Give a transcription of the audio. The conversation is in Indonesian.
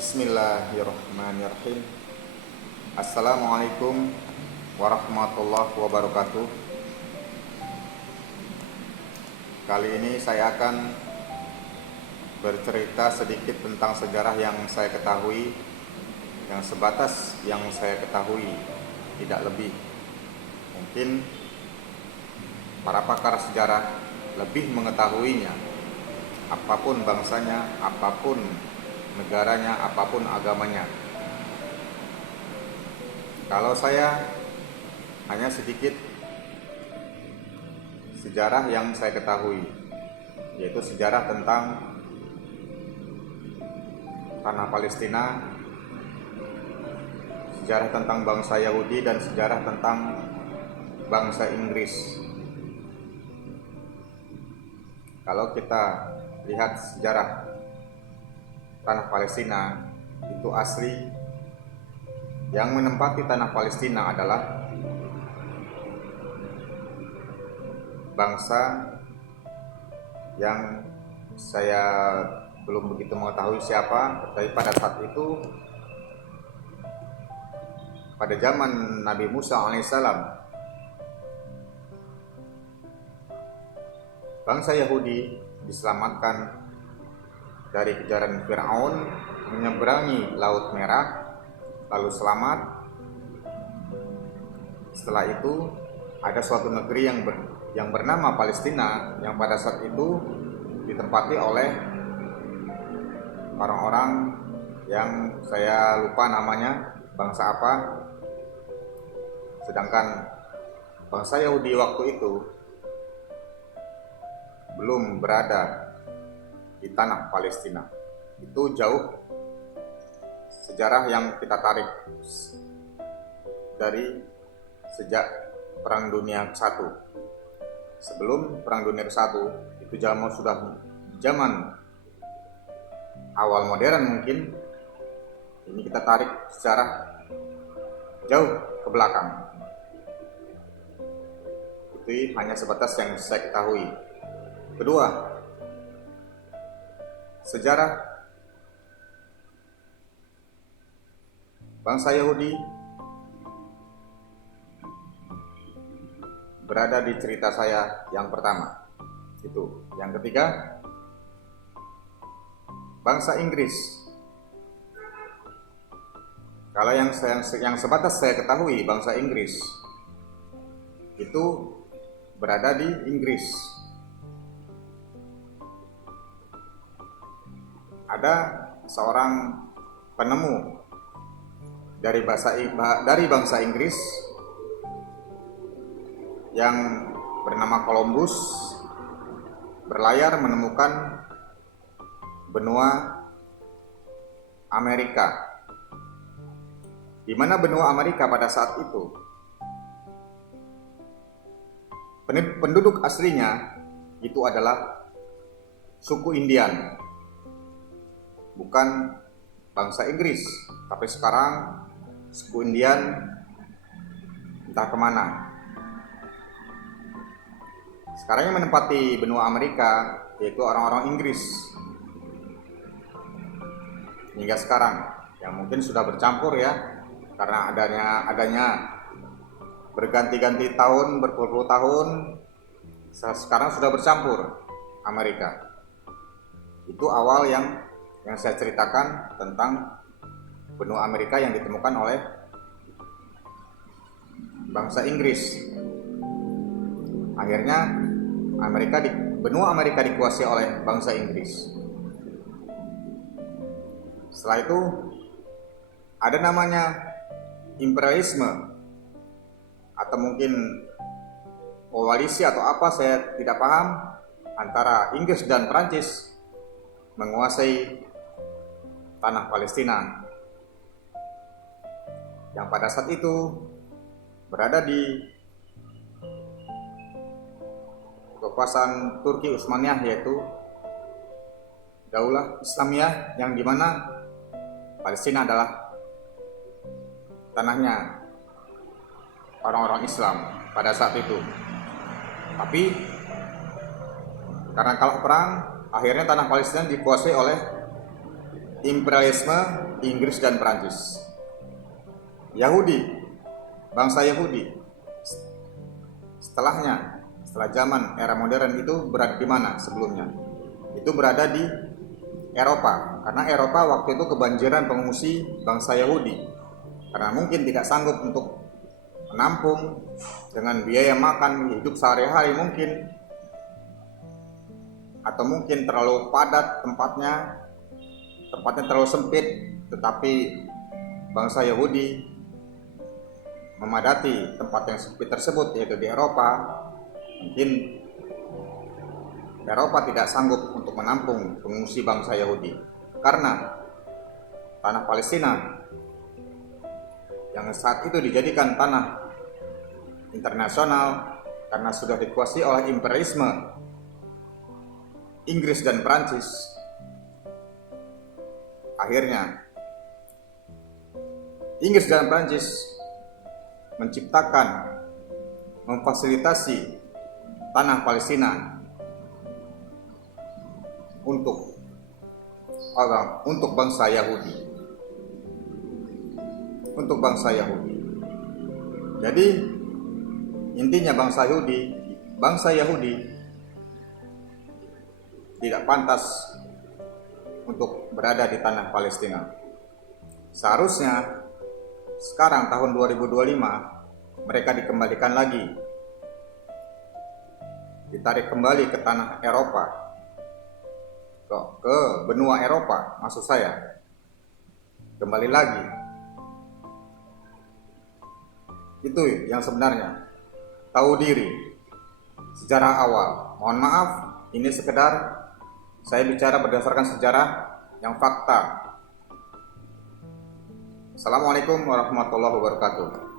Bismillahirrahmanirrahim. Assalamualaikum warahmatullahi wabarakatuh. Kali ini saya akan bercerita sedikit tentang sejarah yang saya ketahui, yang sebatas yang saya ketahui, tidak lebih. Mungkin para pakar sejarah lebih mengetahuinya, apapun bangsanya, apapun negaranya, apapun agamanya. Kalau saya hanya sedikit sejarah yang saya ketahui, yaitu sejarah tentang tanah Palestina, sejarah tentang bangsa Yahudi, dan sejarah tentang bangsa Inggris. Kalau kita lihat sejarah tanah Palestina, itu asli yang menempati tanah Palestina adalah bangsa yang saya belum begitu mengetahui siapa, tapi pada saat itu, pada zaman Nabi Musa alaihissalam, bangsa Yahudi diselamatkan dari kejaran Fir'aun, menyeberangi Laut Merah, lalu selamat. Setelah itu ada suatu negeri yang bernama Palestina, yang pada saat itu ditempati oleh orang-orang yang saya lupa namanya, bangsa apa. Sedangkan bangsa Yahudi waktu itu belum berada di tanah Palestina. Itu jauh sejarah yang kita tarik dari sejak Perang Dunia I. Sebelum Perang Dunia I, itu zaman awal modern mungkin. Ini kita tarik sejarah jauh ke belakang. Itu hanya sebatas yang saya ketahui. Kedua, sejarah bangsa Yahudi berada di cerita saya yang pertama. Itu. Yang ketiga, bangsa Inggris. Kalau yang sebatas saya ketahui, bangsa Inggris itu berada di Inggris. Ada seorang penemu dari bangsa Inggris yang bernama Columbus, berlayar menemukan benua Amerika. Di mana benua Amerika pada saat itu penduduk aslinya itu adalah suku Indian, bukan bangsa Inggris. Tapi sekarang suku Indian entah kemana. Sekarang yang menempati benua Amerika yaitu orang-orang Inggris hingga sekarang, yang mungkin sudah bercampur ya, karena adanya berganti-ganti tahun, berpuluh-puluh tahun, sekarang sudah bercampur Amerika. Itu awal yang saya ceritakan tentang benua Amerika yang ditemukan oleh bangsa Inggris. Akhirnya benua Amerika dikuasai oleh bangsa Inggris. Setelah itu ada namanya imperialisme, atau mungkin koalisi atau apa, saya tidak paham, antara Inggris dan Prancis menguasai tanah Palestina, yang pada saat itu berada di kekuasaan Turki Utsmaniyah, yaitu Daulah Islamiyah, yang dimana Palestina adalah tanahnya orang-orang Islam pada saat itu. Tapi karena kalah perang, akhirnya tanah Palestina dikuasai oleh imperialisme Inggris dan Prancis. Yahudi, bangsa Yahudi, setelah zaman era modern itu berada di mana sebelumnya? Itu berada di Eropa, karena Eropa waktu itu kebanjiran pengungsi bangsa Yahudi, karena mungkin tidak sanggup untuk menampung dengan biaya makan hidup sehari-hari mungkin, atau mungkin terlalu padat tempatnya terlalu sempit. Tetapi bangsa Yahudi memadati tempat yang sempit tersebut, yaitu di Eropa. Mungkin Eropa tidak sanggup untuk menampung pengungsi bangsa Yahudi, karena tanah Palestina yang saat itu dijadikan tanah internasional karena sudah dikuasai oleh imperialisme Inggris dan Prancis. Akhirnya Inggris dan Prancis menciptakan, memfasilitasi tanah Palestina untuk bangsa Yahudi. Untuk bangsa Yahudi. Jadi intinya bangsa Yahudi tidak pantas untuk berada di tanah Palestina. Seharusnya sekarang tahun 2025 mereka dikembalikan lagi, ditarik kembali ke tanah Eropa, ke benua Eropa, maksud saya, kembali lagi. Itu yang sebenarnya, tahu diri, sejarah awal. Mohon maaf, ini sekedar saya bicara berdasarkan sejarah yang fakta. Assalamualaikum warahmatullahi wabarakatuh.